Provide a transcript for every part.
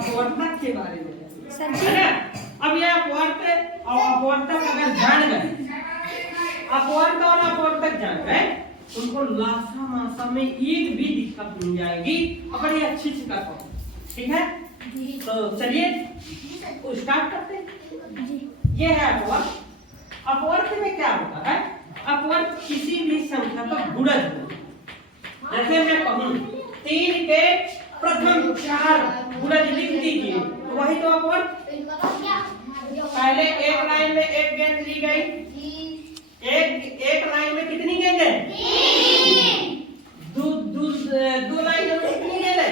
अपवर्तक के बारे में, है ना। अब ये अपवर्त और अपवर्तक अगर जान गए, अपवर्त और अपवर्तक जान गए, उनको लासा मासा में एक भी दिक्कत नहीं जाएगी और बड़ी अच्छी से कर पाओ। ठीक है, तो चलिए स्टार्ट करते हैं। ये है अपवर्त। अपवर्त में क्या होता है? अपवर्त किसी भी संख्या का गुणज होता है। जैसे मैं कहूं 3 के प्रथम 4 गुणज लिख दीजिए, तो वही तो अपवर्त। पहले एक लाइन में एक गेंद ली गई, एक लाइन में कितनी गेंद है? 2 लाइनों में कितनी गेंद है?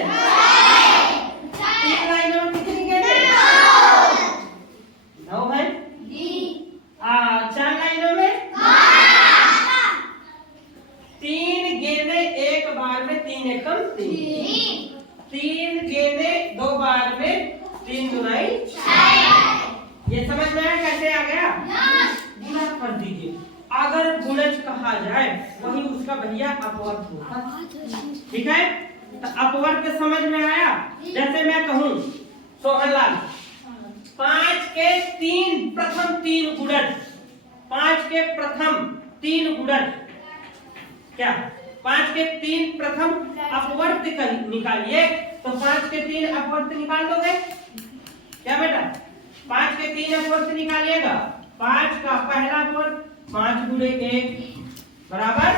3 लाइनों में कितनी गेंद है? 9 है। 4 लाइनों में 3 गेंदे एक बार में 3 एकम 3 गेंदे 2 बार में 3 दुनाई 6। ये समझ में आया कैसे आ गया? गुणा कर दीजिए। अगर गुणज कहा जाए वही उसका भैया अपवर्त होता। ठीक है, तो अपवर्त समझ में आया। जैसे मैं कहूं सोहनलाल 5 के 3 प्रथम 3 गुणज, 5 के प्रथम 3 गुणज क्या? 5 के 3 प्रथम अपवर्त निकालिए, तो 5 के 3 अपवर्त निकाल दोगे क्या बेटा? 5 के 3 अपवर्त निकालिएगा। 5 का पहला अपवर्त 5 गुणे 1 बराबर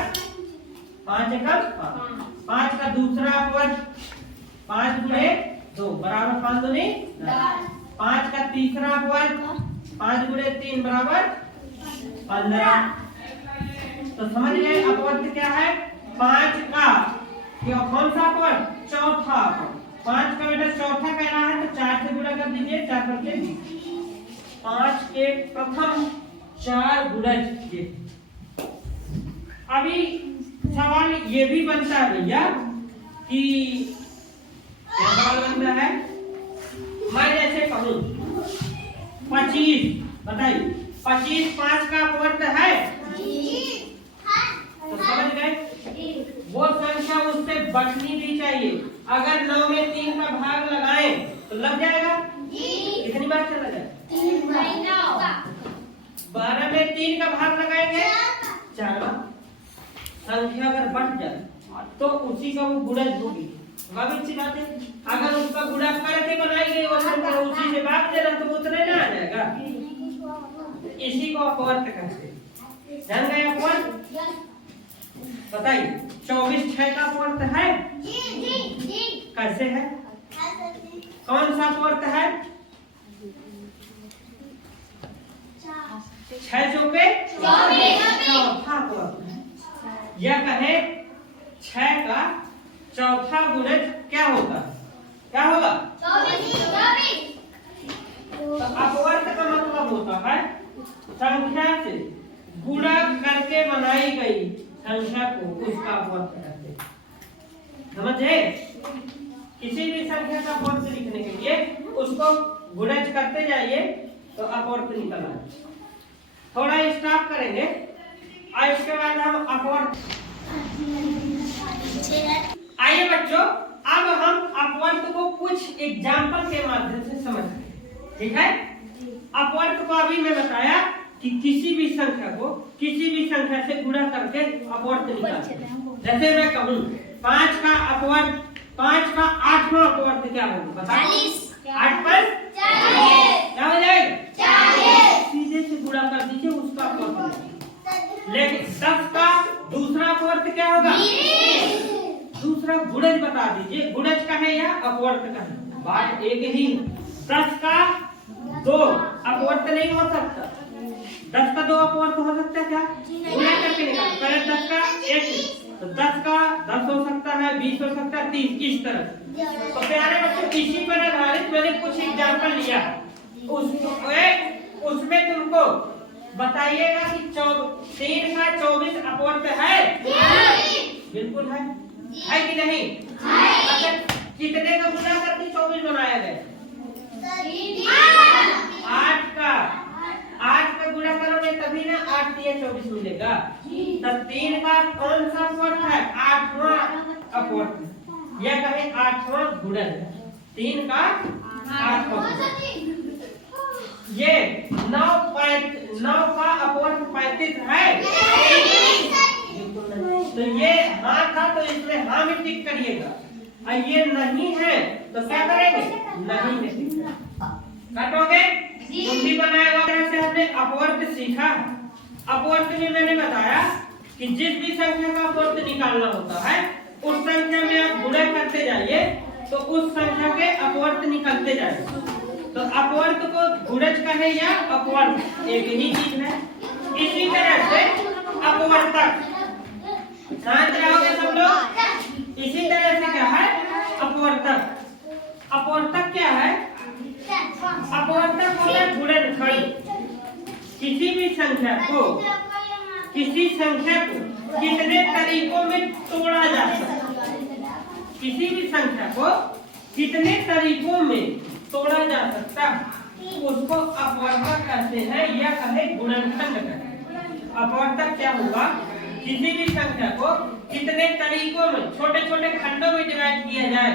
5 एकम 5 का दूसरा अपवर्त 5 गुणे 2 बराबर 5 दूनी 10। 5 का तीसरा अपवर्त 5 गुणे 3 बराबर 15। तो समझ गए अपवर्त क्या है? 5 का कौन सा अपवर्त? चौथा अपवर्त। 5 का बेटा चौथा कहना है तो 4 से गुणा कर दीजिए, 4 करके 5 के प्रथम 4 गुणज। ये अभी सवाल ये भी बनता है भैया कि क्या सवाल बनता है? मैं जैसे कहूं 25, बताइए 25 5 का अपवर्त है? तो समझ गए, वो संख्या उससे बढ़नी भी चाहिए। अगर 9 में 3 का भाग लगाएं तो लग जाएगा। कितनी बार चला जाए? 12 में 3 का भाग लगाएंगे 4 बार। संख्या अगर बढ़ जाए तो उसी का वो गुणज होगी। स्वाभाविक सी बात है। अगर उसका गुणा करके बनाई गई वो संख्या उसी से भाग देना तो उतने ना आ जाएगा। इसी को अपवर्त कहते हैं। जान गए अपवर्त? बताइए 24 6 का अपवर्त है? कैसे है? कौन सा अपवर्त है? 6 चौके 24 चौथा अपवर्त है। यह कहे 6 का चौथा गुणज क्या होगा? क्या होगा? 24। तो अपवर्त का मतलब होता है संख्या से गुणा करके बनाई गई संख्या को उसका अपवर्त कहते हैं। समझे? किसी भी संख्या का अपवर्त लिखने के लिए उसको गुणज करते जाइए तो अपवर्त निकलना है। थोड़ा स्टॉप करेंगे और इसके बाद हम अपवर्त। आइए बच्चों, अब हम अपवर्त को कुछ एग्जाम्पल के माध्यम से समझेंगे। ठीक है, अपवर्त को अभी मैं बताया कि किसी भी संख्या को किसी भी संख्या से गुणा करके अपवर्त निकालते हैं। जैसे मैं कहूं 5 का अपवर्त, 5 का 8वां अपवर्त क्या होगा? बताओ। 8 पर 40 क्या हो जाएगा? 40। सीधे से गुणा कर दीजिए उसका अपवर्त। लेकिन 10 का दूसरा अपवर्त क्या होगा? दूसरा गुणज बता दीजिए। गुणज का है या अपवर्त का है? बात एक ही। 10 का 2 अपवर्त नहीं हो सकता। 10 का 2 अपवर्त हो सकता है क्या? गुणा करके निकाल। पहले 10 का 1 तो 10 का 10 हो सकता है, 20 हो सकता है, 30 इस तरह। तो प्यारे बच्चों इसी पर आधारित मैंने कुछ एग्जाम्पल लिया। उसमें तुमको बताइएगा कि 3 का 24 अपवर्त है? बिल्कुल है कि नहीं? अच्छा कितने का गुणा करके 24 बनाया गया? 8 का गुणा करोगे तभी ना 8 दिया 24 मिलेगा। तो 3 का कौन सा अपवर्त है? 8वां अपवर्त। यह कहे 8वां गुणज। 3 का 8 ये 9 का अपवर्त 35 है। तो ये हाँ था तो इसमें हाँ में टिक करिएगा, और ये नहीं है तो क्या करेंगे, नहीं में टिक काटोगे। तुम भी बनाएगा। से हमने अपवर्त सीखा। अपवर्त में मैंने बताया कि जिस भी संख्या का अपवर्त निकालना होता है उस संख्या में आप गुणा करते जाइए तो उस संख्या के अपवर्त निकलते जाएंगे। तो अपवर्त को गुणज कहे या अपवर्त एक ही चीज है। इसी तरह से अपवर्तक, शांत रहोगे सब लोग। इसी तरह से क्या है अपवर्तक। अपवर्तक क्या है, अपवर्तक होता है गुणनखंड। किसी भी संख्या को कितने तरीकों में तोड़ा जा सकता है, किसी भी संख्या को कितने तरीकों में तोड़ा जा सकता है उसको अपवर्तक कहते हैं या कहे गुणनखंड कहते हैं। अपवर्तक क्या होगा, किसी भी संख्या को कितने तरीकों में छोटे छोटे खंडों में डिवाइड किया जाए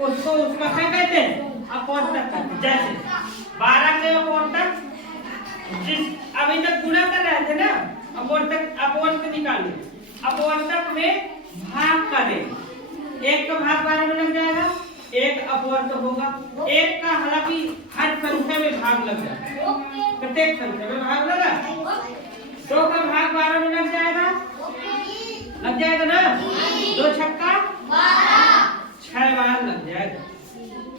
उसको क्या कहते हैं, अपवर्तक कहते हैं। जैसे 12 के अपवर्तक, जिस अभी तक गुणा कर रहे थे ना, अपवर्तक निकालने, अपवर्तक में भाग करें। 1 का भाग 12 में लग जाएगा, 1 अपवर्त होगा। 1 का हालांकि हर संख्या में भाग लग जाएगा, प्रत्येक संख्या में भाग लगा। 2 का भाग 12 में लग जाएगा ना, 2 छक्का 6 बार लग जाएगा।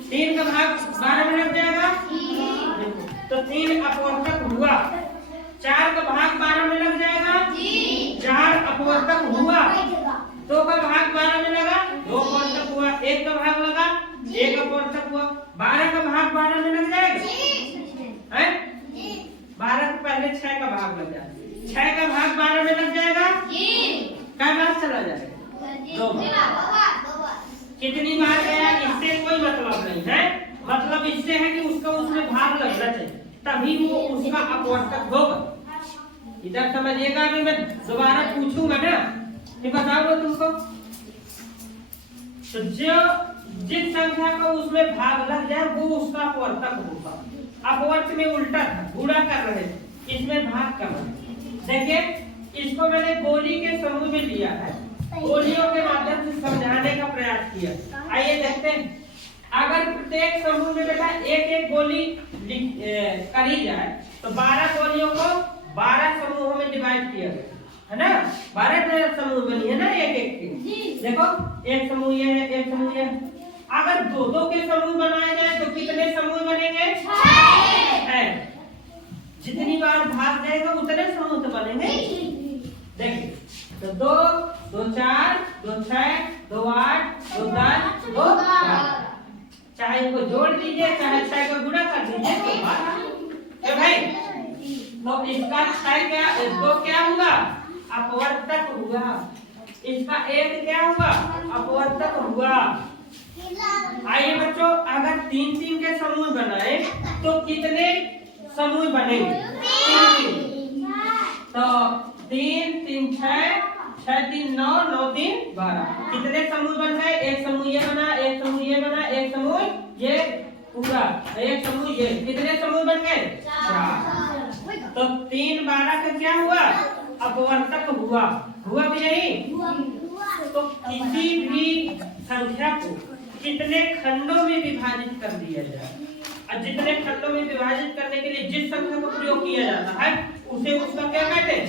3 का भाग 12 में लग जाएगा, तो 3 अपवर्तक हुआ। 4 का भाग 12 में लग जाएगा, 4 अपवर्तक हुआ। 2 का भाग 12 में लगा, 2 अपवर्तक हुआ। 1 का भाग लगा, 1 अपवर्तक हुआ। 12 का भाग 12 में लग जाएगा, है 12 के पहले 6 का भाग लग जाएगा। 6 का भाग 12 में लग जाएगा, क्या बार चला जाएगा, 2 बार। कितनी बार गया इससे कोई मतलब नहीं है, मतलब इससे है कि उसका उसमें भाग लगना चाहिए तभी वो उसका अपवर्तक होगा। इधर समझिएगा, अभी मैं दोबारा पूछूंगा ना ये बताओ तुमको। तो जो जिस संख्या का उसमें भाग लग जाए वो उसका अपवर्तक होगा। अपवर्त में उल्टा था, गुणा कर रहे थे, इसमें भाग कर रहे थे। देखिए इसको मैंने गोली के समूह में लिया है, गोलियों के माध्यम से समझाने का प्रयास किया। आइए देखते हैं, अगर प्रत्येक समूह में बेटा एक एक गोली करी जाए तो 12 गोलियों को 12 समूहों में डिवाइड किया गया है ना। 12 समूह बनी है ना एक एक की। देखो एक समूह ये है, एक समूह ये है। अगर 2-2 के समूह बनाए जाए तो कितने समूह बनेंगे, 6। जितनी बार भाग जाएगा उतने समूह तो बनेंगे। देखिए तो 2, 2 4, 2 6, 2 8, 2 10, 2 12। चाहे इनको जोड़ दीजिए चाहे 6 का गुणा कर दीजिए तो बात भाई। तो इसका 6 क्या 2 क्या हुआ, अपवर्तक हुआ। इसका 1 क्या हुआ, अपवर्तक हुआ। आइए बच्चों, अगर 3-3 के समूह बनाए तो कितने समूह बनेंगे, 3-3। तो 3 3 6, 6 3 9, 9 3 12। कितने समूह बन गए, एक समूह ये बना, एक समूह ये बना, एक समूह ये पूरा, एक समूह ये। कितने समूह बन गए, 4। तो 3 12 का क्या हुआ, अपवर्तक हुआ भी नहीं। तो किसी भी संख्या को कितने खंडों में विभाजित कर दिया जाए, और जितने खंडों में विभाजित करने के लिए जिस संख्या को प्रयोग किया जाता है उसे उसका क्या कहते हैं,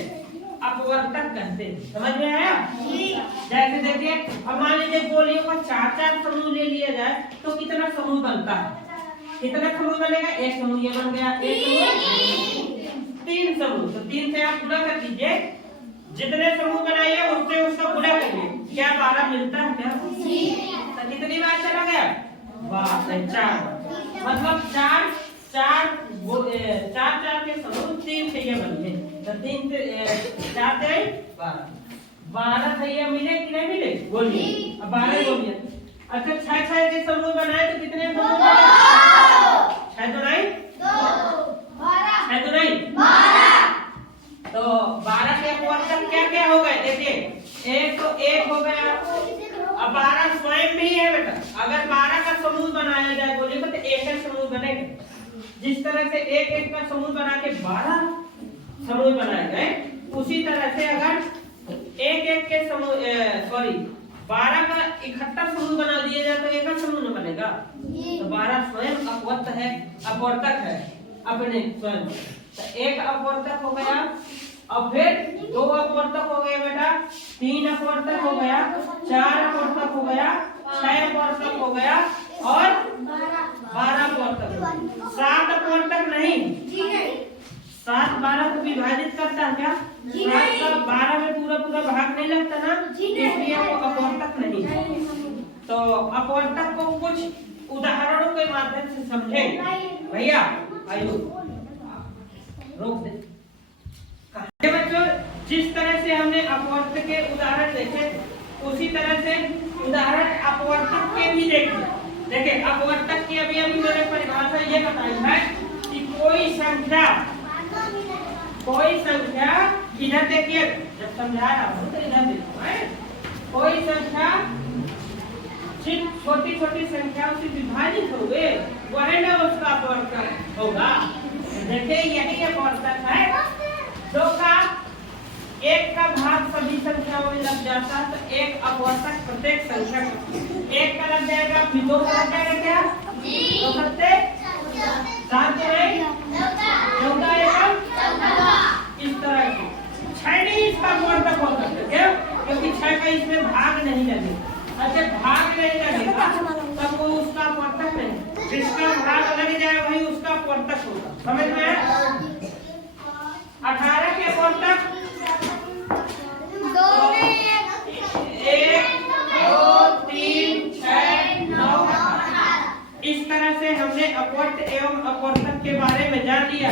अपवर्तक कहते हैं। समझ में आया। जैसे देखिए अब मान लीजिए गोलियों का 4-4 समूह ले लिया जाए तो कितना समूह बनता है, कितना समूह बनेगा, एक समूह ये बन गया, एक समूह 3 समूह। तो 3 से आप गुणा कर दीजिए, जितने समूह बनाइए उससे उसका गुणा करिए, क्या 12 मिलता है क्या, तो कितनी बार चला गया, 4। मतलब 4 के समूह 3 से ये बन गए। तो 3 से 4 से 12 भैया मिले कि नहीं मिले, बोलिए। अब 12 बोलिए। अच्छा 6 के समूह बनाए तो कितने समूह बने, 6 तो नहीं 6 तो नहीं 12। तो 12 के अपवर्तक क्या क्या हो गए, देखिए एक तो 1 हो गया, अब 12 स्वयं भी है बेटा। अगर 12 का समूह बनाया जाए बोले तो एक एक समूह बनेगा। जिस तरह से एक एक का समूह बना के 12 समूह बनाए गए, उसी तरह से अगर एक एक के समूह 12 का इकट्ठा समूह बना दिया जाए तो एक का समूह न बनेगा। तो 12 स्वयं अपवर्त है, अपवर्तक है अपने स्वयं। तो एक अपवर्तक हो गया, अब फिर 2 अपवर्तक हो गए बेटा, 3 अपवर्तक हो गया, 4 अपवर्तक हो गया, 6 अपवर्तक हो गया और 12 अपवर्तक। 7 अपवर्तक नहीं, 7 12 को विभाजित करता है क्या? 7 का 12 में पूरा पूरा भाग नहीं लगता ना, इसलिए वो अपवर्तक नहीं। तो अपवर्तक को कुछ उदाहरणों के माध्यम से समझेंगे। भैया आइए रोक दे। बच्चों, जिस तरह से हमने अपवर्तक के उदाहरण देखे, उसी तरह से उदाहरण अपवर्तक के भी देखे। देखिए अपवर्तक की अभी मैंने परिभाषा ये बताई है कि कोई संख्या इधर देखिए, जब समझा रहा हूँ तो इधर देखो, कोई संख्या छोटी छोटी संख्याओं से विभाजित हो गए, वह ना उसका अपवर्तक होगा। देखिए यही अपवर्तक है। 2 का 1 का भाग सभी संख्याओं में लग जाता है तो एक अपवर्तक प्रत्येक संख्या का 1 का लग जाएगा, फिर 2 का लग जाएगा क्या? तो सत्ते 7 इस तरह की 6 नहीं इसका अपवर्तक हो सकता। क्यों? क्योंकि 6 का इसमें भाग नहीं लगेगा। जब भाग नहीं लगेगा तब वो उसका अपवर्तक नहीं, जिसका भाग लग जाए वही उसका अपवर्तक होगा। समझ में आया? 18 के अपवर्तक 1 2 3 6 9 18। इस तरह से हमने अपवर्त एवं अपवर्तक के बारे में जान लिया।